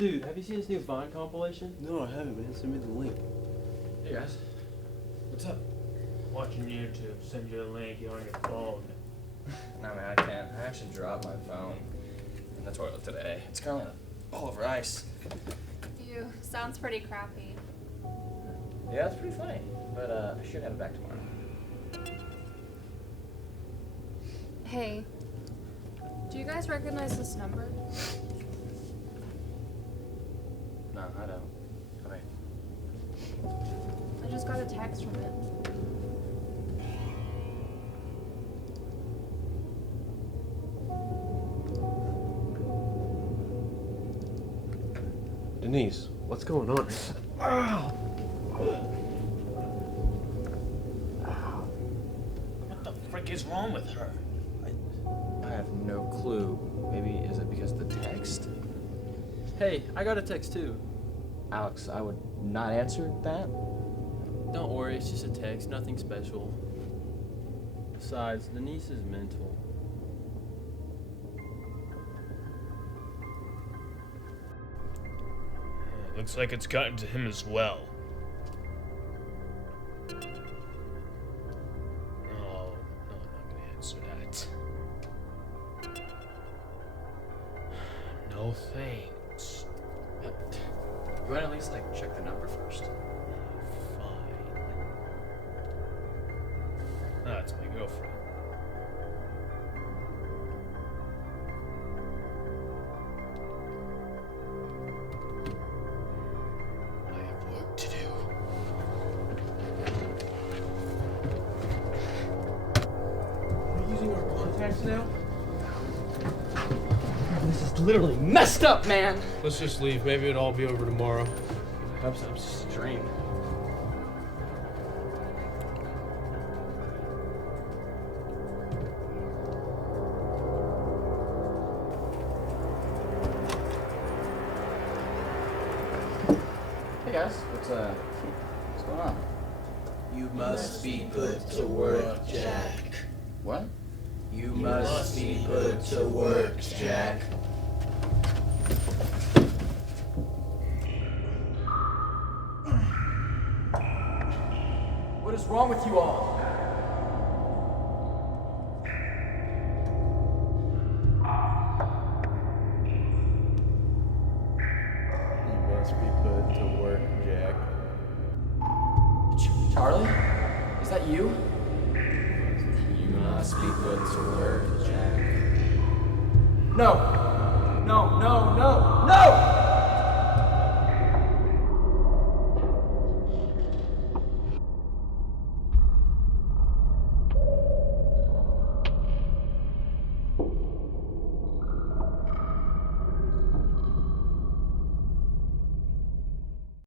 Dude, have you seen this new Vine compilation? No, I haven't, man. Send me the link. Hey guys, what's up? Watching YouTube. Send you a link. You're on your phone. Nah, man, I can't. I actually dropped my phone in the toilet today. It's currently all over ice. Ew, sounds pretty crappy. Yeah, it's pretty funny, but I should have it back tomorrow. Hey, do you guys recognize this number? No, I don't. Come here. I just got a text from it. Denise, what's going on? Ow! What the frick is wrong with her? I have no clue. Maybe is it because of the text? Hey, I got a text too. Alex, I would not answer that. Don't worry, it's just a text, nothing special. Besides, Denise is mental. Looks like it's gotten to him as well. Oh, no, I'm not gonna answer that. No thanks. You want to at least check the number first? Fine. That's my girlfriend. I have work to do. Are you using our contacts now? This is literally messed up, man. Let's just leave. Maybe it'll all be over tomorrow. I hope so. It's just a dream. Hey guys, what's going on? You must be put to work, Jack. What? You must be put to work, Jack. What is wrong with you all? You must be put to work, Jack. Charlie? Is that you? You must be put to work, Jack. No! No, no, no, no!